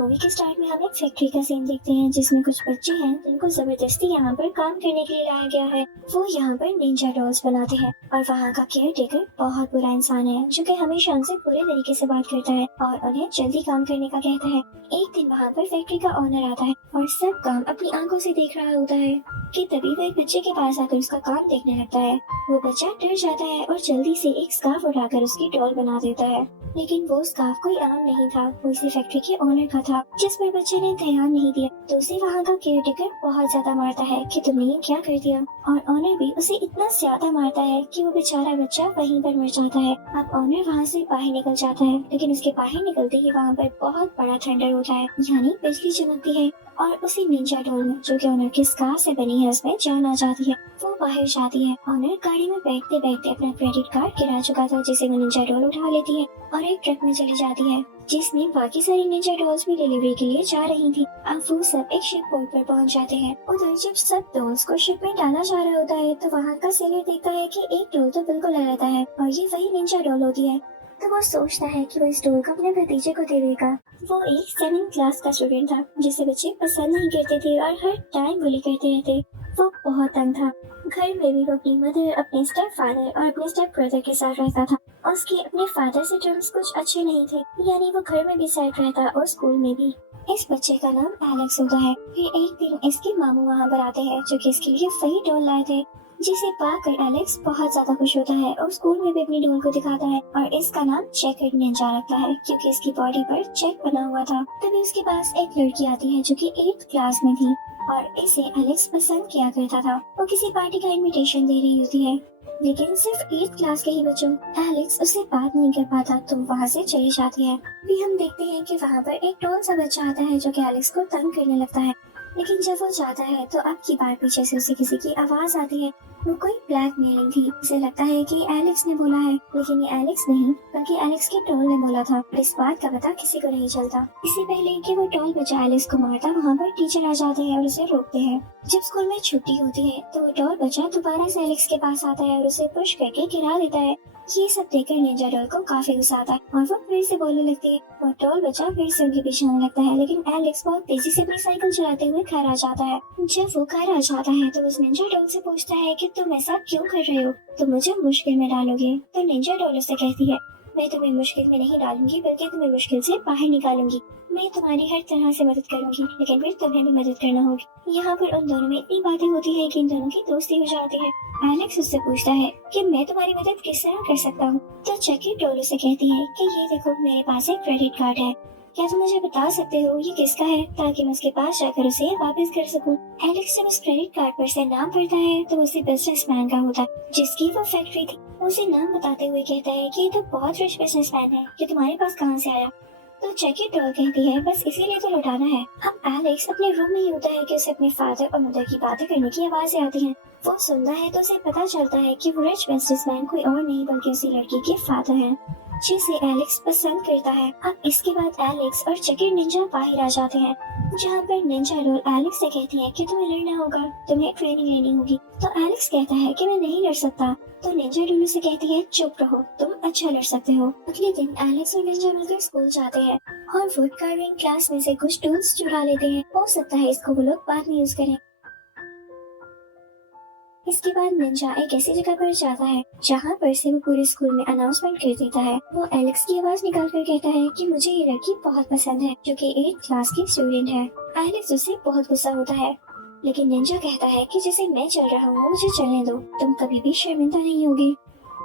Movie के start में हम एक फैक्ट्री का सीन देखते हैं जिसमें कुछ बच्चे हैं जिनको जबरदस्ती यहाँ पर काम करने के लिए लाया गया है। वो यहाँ पर निंजा डॉल्स बनाते हैं और वहाँ का केयर टेकर बहुत बुरा इंसान है जो कि हमेशा उनसे बुरे तरीके से बात करता है और उन्हें जल्दी काम करने का कहता है। एक दिन वहाँ पर फैक्ट्री का ओनर आता है और सब काम अपनी आंखों से देख रहा होता है कि तभी वो एक बच्चे के पास आकर उसका काम देखने लगता है। वो बच्चा डर जाता है और जल्दी से एक स्कार्फ उठाकर उसकी डॉल बना देता है, लेकिन वो स्कार्फ कोई आम नहीं था, वो इसी फैक्ट्री के ओनर का था। जिस पर बच्चे ने ध्यान नहीं दिया तो उसे वहाँ का केयर टेकर बहुत ज्यादा मारता है कि तुमने ये क्या कर दिया, और ओनर भी उसे इतना ज्यादा मारता है कि वो बेचारा बच्चा वहीं पर मर जाता है। अब ओनर वहाँ से बाहर निकल जाता है, लेकिन उसके बाहर निकलते ही वहाँ पर बहुत बड़ा थंडर होता है, यानी बिजली चमकती है और उसी निंजा डॉल में जो कि ओनर की स्कार्फ से बनी है उसमें जान आ जाती है। वो बाहर जाती है। ओनर गाड़ी में बैठते बैठते अपना क्रेडिट कार्ड गिरा चुका था जिसे वो निंजा डॉल उठा लेती है और एक ट्रक में चली जाती है जिसमें बाकी सारी निंजा डॉल्स भी डिलीवरी के लिए जा रही थी। अब वो सब एक शिप पोर्ट पर पहुंच जाते हैं। उधर जब सब डॉल्स को शिप में डाला जा रहा होता है तो वहाँ का सेलर देखता है कि एक डॉल तो बिल्कुल अलग रहता है और ये वही निंजा डॉल होती है। तो वो सोचता है कि वो इस डॉल को अपने भतीजे को दे देगा। वो एक 7th क्लास का स्टूडेंट था जिसे बच्चे पसंद नहीं करते थे और हर टाइम बुली करते रहते। वो बहुत तंग था। घर में भी वो अपनी मदर, अपने स्टेप फादर और अपने स्टेप ब्रदर के साथ रहता था। उसके अपने फादर से टर्म्स कुछ अच्छे नहीं थे, यानी वो घर में भी सैड रहता और स्कूल में भी। इस बच्चे का नाम एलेक्स होता है। फिर एक दिन इसके मामू वहाँ पर आते हैं जो कि इसके लिए वही डॉल लाए थे, जिसे पाकर एलेक्स बहुत ज्यादा खुश होता है और स्कूल में भी अपनी डॉल को दिखाता है और इसका नाम चेकर्ड निंजा रखता है क्योंकि इसकी बॉडी पर चेक बना हुआ था। तभी उसके पास एक लड़की आती है जो कि 8th क्लास में थी और इसे एलेक्स पसंद किया करता था। वो किसी पार्टी का इनविटेशन दे रही होती है, लेकिन सिर्फ 8th क्लास के ही बच्चों। एलेक्स उससे बात नहीं कर पाता तो वहाँ से चली जाती है। फिर हम देखते हैं कि वहाँ पर एक टोन सा बच्चा आता है जो कि एलेक्स को तंग करने लगता है, लेकिन जब वो जाता है तो अब की बार पीछे से उसे किसी की आवाज आती है। वो कोई ब्लैकमेलिंग थी। उसे लगता है कि एलेक्स ने बोला है, लेकिन ये एलेक्स नहीं बल्कि एलेक्स की टोल ने बोला था। इस बात का पता किसी को नहीं चलता। इससे पहले कि वो टोल बच्चा एलेक्स को मारता, वहाँ पर टीचर आ जाते हैं और उसे रोकते हैं। जब स्कूल में छुट्टी होती है तो वो टोल बच्चा दोबारा से एलेक्स के पास आता है और उसे पुश करके गिरा देता है। ये सब देखकर निंजा डॉल को काफी गुस्सा आता है और वो फिर से बोलने लगती है और टॉल बच्चा फिर से उनके पीछे आने लगता है, लेकिन एलेक्स बहुत तेजी से अपनी साइकिल चलाते हुए घर आ जाता है। जब वो घर आ जाता है तो उस निंजा डॉल से पूछता है कि तुम ऐसा क्यों कर रहे हो, तुम मुझे मुश्किल में डालोगे। तो निंजा डॉल उसे कहती है, मैं तुम्हें मुश्किल में नहीं डालूंगी बल्कि तुम्हें मुश्किल से बाहर निकालूंगी। मैं तुम्हारी हर तरह से मदद करूंगी, लेकिन फिर तुम्हें भी मदद करना होगी। यहाँ पर उन दोनों में इतनी बातें होती है कि इन दोनों की दोस्ती हो जाती है। एलेक्स उससे पूछता है कि मैं तुम्हारी मदद किस तरह कर सकता हूँ। तो चकी डोलो से कहती है कि ये देखो मेरे पास एक क्रेडिट कार्ड है, क्या तुम मुझे बता सकते हो ये किसका है ताकि मैं उसके पास जाकर उसे वापस कर सकूं। एलेक्स जब उस क्रेडिट कार्ड पर से नाम पढ़ता है तो उसे बिजनेसमैन का होता है जिसकी वो फैक्ट्री थी। उसे नाम बताते हुए कहता है कि ये तो बहुत रिच बिजनेसमैन है, ये तुम्हारे पास कहाँ से आया। तो चैकी डॉल कहती है बस इसीलिए तो लौटाना है। अब एलेक्स अपने रूम में ही होता है कि उसे अपने फादर और मदर की बातें करने की आवाजें आती हैं। वो सुनता है तो उसे पता चलता है कि वो रिच बिजनेसमैन कोई और नहीं बल्कि उसी लड़की के फादर हैं जिसे एलेक्स पसंद करता है। अब इसके बाद एलेक्स और चकी निंजा बाहर आ जाते हैं, जहाँ पर निंजा डॉल एलेक्स से कहती है कि तुम्हें लड़ना होगा, तुम्हें ट्रेनिंग लेनी होगी। तो एलेक्स कहता है कि मैं नहीं लड़ सकता। तो निंजा डॉल से कहती है चुप रहो, तुम अच्छा लड़ सकते हो। अगले दिन एलेक्स और निंजा मिलकर स्कूल जाते हैं और वुड कार्विंग क्लास में से कुछ टूल्स चुरा लेते हैं। हो सकता है इसको वो लोग बाद में यूज करें। इसके बाद निंजा एक ऐसी जगह पर जाता है जहाँ पर से वो पूरे स्कूल में अनाउंसमेंट कर देता है। वो एलेक्स की आवाज निकाल कर कहता है कि मुझे ये लड़की बहुत पसंद है जो कि 8th क्लास की स्टूडेंट है। एलेक्स उससे बहुत गुस्सा होता है, लेकिन निंजा कहता है कि जैसे मैं चल रहा हूँ मुझे चलने दो, तुम कभी भी शर्मिंदा नहीं होगी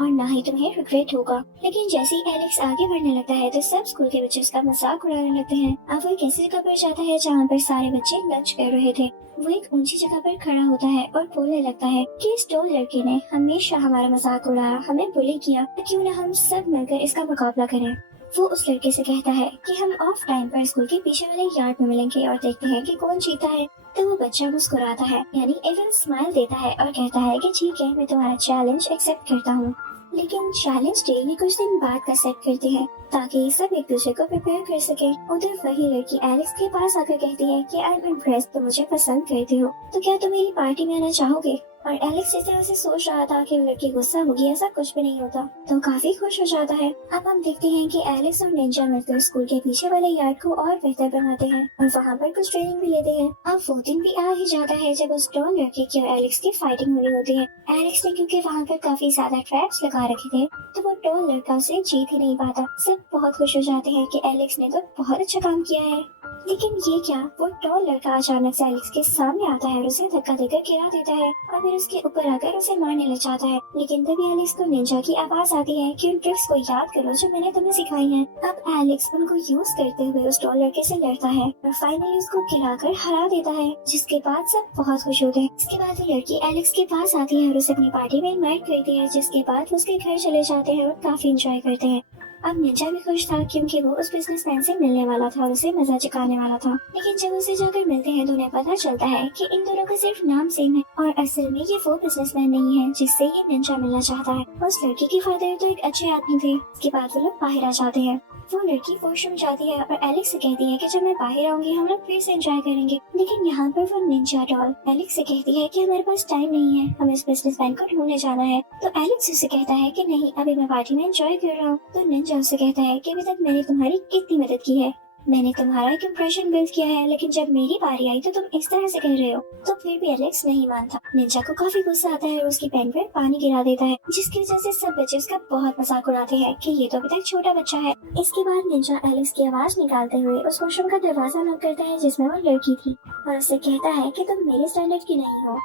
और ना ही तुम्हें रिग्रेट होगा। लेकिन जैसे ही एलेक्स आगे बढ़ने लगता है तो सब स्कूल के बच्चे उसका मजाक उड़ाने लगते हैं। अब वो एक ऐसी जगह पर जाता है जहाँ पर सारे बच्चे लंच कर रहे थे। वो एक ऊंची जगह पर खड़ा होता है और बोलने लगता है कि इस टोल लड़के ने हमेशा हमारा मजाक उड़ाया, हमें बुली किया, तो क्यों ना हम सब मिलकर इसका मुकाबला करें। वो उस लड़के से कहता है कि हम ऑफ टाइम पर स्कूल के पीछे वाले यार्ड में मिलेंगे और देखते हैं कि कौन जीता है। तो वो बच्चा मुस्कुराता है, यानी एवन स्माइल देता है और कहता है कि ठीक है मैं तुम्हारा चैलेंज एक्सेप्ट करता हूँ। लेकिन चैलेंज डे भी कुछ दिन बाद का सेट करते हैं ताकि सब एक दूसरे को प्रिपेयर कर सके। उधर वही लड़की एलेक्स के पास आकर कहती है कि आई एम इम्प्रेस्ड, तुम मुझे पसंद करते हो, तो क्या तुम मेरी पार्टी में आना चाहोगे। और एलेक्स जिस तरह से सोच रहा था कि वो लड़की गुस्सा होगी, ऐसा कुछ भी नहीं होता, तो काफी खुश हो जाता है। अब हम देखते हैं कि एलेक्स और निंजा मिलकर स्कूल के पीछे वाले यार्ड को और बेहतर बनाते हैं और वहाँ पर कुछ ट्रेनिंग भी लेते हैं। अब वो दिन भी आ ही जाता है जब उस टॉल लड़के की और एलेक्स की फाइटिंग होनी होती है। एलेक्स ने क्योंकि वहाँ पर काफी ज्यादा ट्रैप्स लगा रखे थे, तो वो टॉल लड़का उसे जीत ही नहीं पाता। सब बहुत खुश हो जाते हैं कि एलेक्स ने तो बहुत अच्छा काम किया है। लेकिन ये क्या, वो टॉल लड़का अचानक से एलेक्स के सामने आता है और उसे धक्का देकर गिरा देता है और फिर उसके ऊपर आकर उसे मारने लग जाता है। लेकिन तभी एलेक्स को निंजा की आवाज आती है कि उन ट्रिक्स को याद करो जो मैंने तुम्हें सिखाई हैं। अब एलेक्स उनको यूज करते हुए उस टॉल लड़के से लड़ता है और फाइनली उसको गिराकर हरा देता है, जिसके बाद सब बहुत खुश होते हैं। इसके बाद वो लड़की एलेक्स के पास आती है और उसे अपनी पार्टी में इनवाइट करती है, जिसके बाद वो उसके घर चले जाते हैं और काफी इंजॉय करते हैं। अब निंजा भी खुश था क्योंकि वो उस बिजनेसमैन से मिलने वाला था और उसे मजा चखाने वाला था। लेकिन जब उसे जाकर मिलते हैं तो उन्हें पता चलता है कि इन दोनों का सिर्फ नाम सेम है और असल में ये वो बिजनेसमैन नहीं है जिससे ये निंजा मिलना चाहता है। उस लड़की के फादर तो एक अच्छे आदमी थे। इसके बाद वो लोग बाहर आ जाते हैं। वो लड़की वॉशरूम जाती है और एलेक्स से कहती है कि जब मैं बाहर आऊंगी हम लोग फिर से एंजॉय करेंगे। लेकिन यहाँ पर वो निंजा डॉल एलेक्स से कहती है कि हमारे पास टाइम नहीं है, हमें इस बिजनेसमैन को ढूंढने जाना है। तो एलेक्स उसे कहता है कि नहीं, अभी मैं पार्टी में एंजॉय कर रहा हूँ। तो निंजा उसे कहता है कि अभी तक मैंने तुम्हारी कितनी मदद की है, मैंने तुम्हारा एक इम्प्रेशन बिल्ड किया है, लेकिन जब मेरी बारी आई तो तुम इस तरह से कह रहे हो। तो फिर भी एलेक्स नहीं मानता। निंजा को काफी गुस्सा आता है और उसकी पेन पर पानी गिरा देता है, जिसकी वजह से सब बच्चे उसका बहुत मजाक उड़ाते हैं कि ये तो अभी तक छोटा बच्चा है। इसके बाद निंजा एलेक्स की आवाज निकालते हुए उस वॉशरूम का दरवाजा लॉक करता है जिसमें वो लड़की थी और उससे कहता है कि तुम मेरे स्टैंडर्ड की नहीं हो,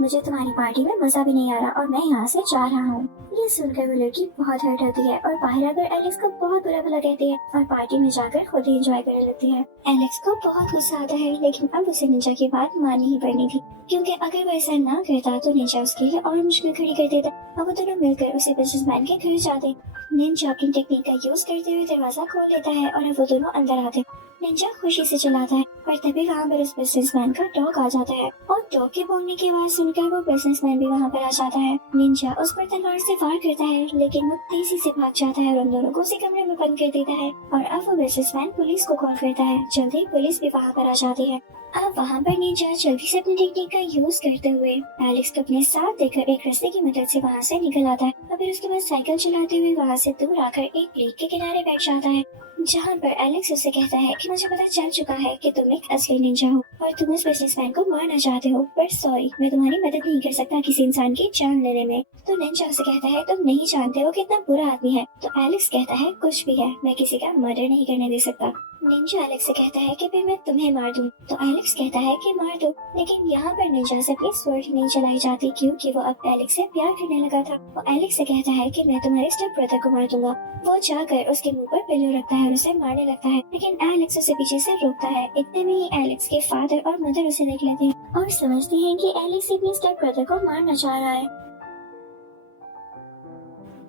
मुझे तुम्हारी पार्टी में मजा भी नहीं आ रहा और मैं यहाँ से जा रहा हूँ। ये सुनकर वो लड़की बहुत हर्ट होती है और बाहर आकर एलेक्स को बहुत बुरा भला कहती है और पार्टी में जाकर खुद ही एंजॉय करने लगती है। एलेक्स को बहुत गुस्सा आता है, लेकिन अब उसे निंजा की बात माननी ही पड़नी थी, क्योंकि अगर वो ऐसा ना करता तो निंजा उसके लिए और मुश्किल खड़ी कर देता और वो दोनों मिलकर उसे बिजनेसमैन के घर जाते। निंजा अपनी टेक्निक का यूज करते हुए दरवाजा खोल लेता है और अब वो दोनों अंदर आते। निंजा खुशी से चलाता है पर तभी वहाँ पर उस बिजनेसमैन का डॉग आ जाता है और डॉग के भौंकने की आवाज सुनकर वो बिजनेसमैन भी वहाँ पर आ जाता है। निंजा उस पर तलवार से वार करता है, लेकिन वो तेजी से भाग जाता है और उन दोनों को उसी कमरे में बंद कर देता है और अब वो बिजनेसमैन पुलिस को कॉल करता है। जल्दी पुलिस भी वहाँ पर आ जाती है। अब वहाँ पर निंजा जल्दी से अपनी टेक्निक का यूज करते हुए एलेक्स को अपने साथ देकर एक रस्ते की मदद से वहाँ से निकल आता है और फिर उसके बाद साइकिल चलाते हुए वहाँ से दूर आकर एक लेक के किनारे बैठ जाता है, जहाँ पर एलेक्स उससे कहता है कि मुझे पता चल चुका है कि तुम एक असली निंजा हो और तुम उस बिजनेसमैन को मारना चाहते हो, पर सॉरी, मैं तुम्हारी मदद नहीं कर सकता किसी इंसान की जान लेने में। तो निंजा उसे कहता है तुम नहीं जानते हो कितना बुरा आदमी है। तो एलेक्स कहता है कुछ भी है, मैं किसी का मर्डर नहीं करने दे सकता। निंजा एलेक्स से कहता है कि फिर मैं तुम्हें मार दूं। तो एलेक्स कहता है कि मार दो, लेकिन यहाँ पर निंजा से अपनी स्वर्ड नहीं चलाई जाती क्योंकि वो अब एलेक्स से प्यार करने लगा था। वो एलेक्स से कहता है कि मैं तुम्हारे स्टेप ब्रदर को मार दूंगा। वो जाकर उसके मुंह पर पिल्लू रखता है और उसे मारने लगता है, लेकिन एलेक्स उसे पीछे से रोकता है। इतने में ही एलेक्स के फादर और मदर उसे देख लेते हैं और समझते हैं कि एलेक्स अपने स्टेप ब्रदर को मारना चाह रहा है,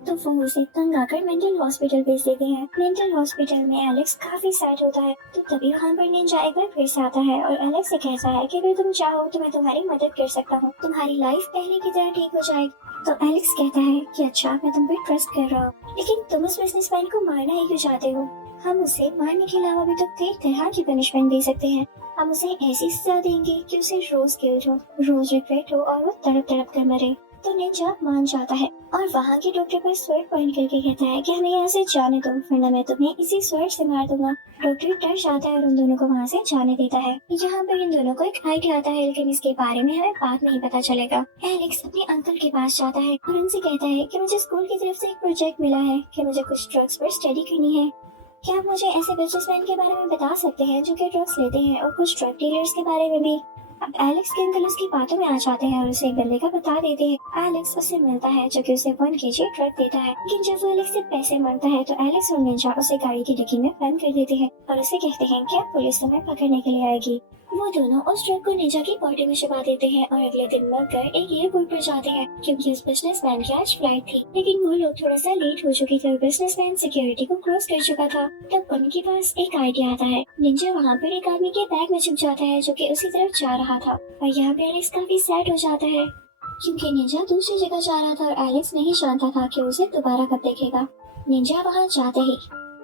तो वो उसे तंग आकर मेंटल हॉस्पिटल भेज देते हैं। मेंटल हॉस्पिटल में एलेक्स काफी सैड होता है। तो तभी वहाँ पर निंजा एक बार फिर से आता है और एलेक्स से कहता है कि अगर तुम चाहो तो मैं तुम्हारी मदद कर सकता हूँ, तुम्हारी लाइफ पहले की तरह ठीक हो जाएगी। तो एलेक्स कहता है कि अच्छा, मैं तुम पर ट्रस्ट कर रहा हूँ, लेकिन तुम उस बिजनेसमैन को मारना ही क्यों चाहते हो? हम उसे मारने के अलावा भी तो कई तरह की पनिशमेंट दे सकते हैं। हम उसे ऐसी सजा देंगे कि उसे रोज गिल्ट हो, रोज रिग्रेट हो और वो तड़प तड़प कर मरे। तो निंजा मान जाता है और वहाँ के डॉक्टर पर स्वर्ड पॉइंट करके कहता है कि हमें यहाँ से जाने दो, वरना मैं तुम्हें इसी स्वर्ड से मार दूंगा। डॉक्टर डर जाता है और उन दोनों को वहाँ से जाने देता है। यहाँ पर इन दोनों को एक आइडिया आता है, लेकिन इसके बारे में हमें बाद में ही पता चलेगा। एलेक्स अपने अंकल के पास जाता है और उनसे कहता है कि मुझे स्कूल की तरफ से एक प्रोजेक्ट मिला है कि मुझे कुछ ड्रग्स पर स्टडी करनी है। क्या आप मुझे ऐसे बिजनेसमैन के बारे में बता सकते हैं जो कि ड्रग्स लेते हैं, और कुछ ड्रग डीलर्स के बारे में भी? अब एलेक्स के अंकल उसकी बातों में आ जाते हैं और उसे एक बंदे का बता देते हैं। एलेक्स उससे मिलता है जो कि उसे 1 kg ड्रग देता है, लेकिन जब वो एलेक्स से पैसे मांगता है तो एलेक्स और निंजा उसे गाड़ी की डिक्की में बंद कर देते हैं और उसे कहते हैं कि अब पुलिस तुम्हें पकड़ने के लिए आएगी। वो दोनों उस ड्रग को निंजा की बॉडी में छुपा देते हैं और अगले दिन मिलकर एक एयरपोर्ट पर जाते हैं, क्योंकि उस बिजनेसमैन की आज फ्लाइट थी। लेकिन वो लोग थोड़ा सा लेट हो चुके थे और बिजनेसमैन सिक्योरिटी को क्रॉस कर चुका था। तब उनके पास एक आइडिया आता है। निंजा वहाँ पर एक आदमी के बैग में छुप जाता है जो कि उसी तरफ जा रहा था और यहाँ पे एलेक्स काफी सैड हो जाता है, क्योंकि निंजा दूसरी जगह जा रहा था और एलेक्स नहीं जानता था कि उसे दोबारा कब देखेगा। निंजा वहाँ जाते ही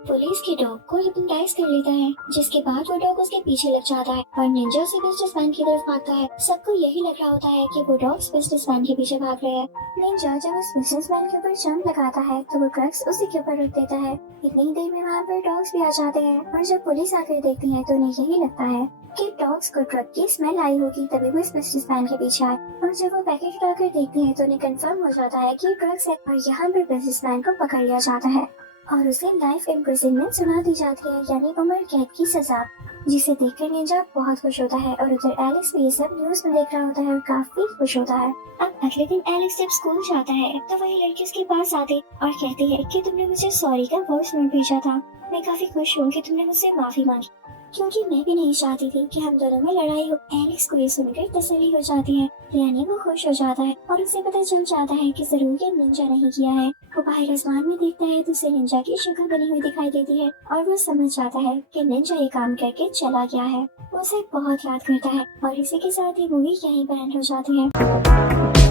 पुलिस के डॉग को हिप्नोटाइज कर लेता है, जिसके बाद वो डॉग उसके पीछे लग जाता है और निंजा उसे बिजनेसमैन की तरफ भागता है। सबको यही लग रहा होता है कि वो डॉग्स बिजनेसमैन के पीछे भाग रहे हैं। निंजा जब उस बिजनेसमैन के ऊपर जंप लगाता है तो वो ड्रग्स उसी के ऊपर रख देता है। इतनी देर में वहाँ पर डॉग्स भी आ जाते हैं और जब पुलिस आकर देखती है तो उन्हें यही लगता है कि डॉग्स को ड्रग की स्मेल आई होगी, तभी वो इस बिजनेसमैन के पीछे आए। और जब वो पैकेट उठाकर देखती है तो उन्हें कंफर्म हो जाता है कि ड्रग्स है और यहाँ पर बिजनेसमैन को पकड़ लिया जाता है और उसे लाइफ इम्प्रिजनमेंट सुना दी जाती है, यानी उम्र कैद की सजा, जिसे देखकर निंजा बहुत खुश होता है। और उधर एलेक्स भी ये सब न्यूज में देख रहा होता है और काफी खुश होता है। अब अगले दिन एलेक्स जब स्कूल जाता है तो वही लड़की उसके पास आती और कहती है कि तुमने मुझे सॉरी का वॉइस नोट भेजा था। मैं काफी खुश हूँ कि तुमने मुझसे माफी मांगी, क्योंकि मैं भी नहीं चाहती थी कि हम दोनों में लड़ाई हो। एलेक्स को ये सुनकर तसल्ली हो जाती है, यानी वो खुश हो जाता है और उसे पता चल जाता है कि जरूर ये निंजा नहीं किया है। वो बाहर आसमान में देखता है तो उसे निंजा की शक्ल बनी हुई दिखाई देती है और वो समझ जाता है कि निंजा ये काम करके चला गया है। वो उसे बहुत याद करता है और इसी के साथ ही मूवी यहीं पर एंड हो जाती है।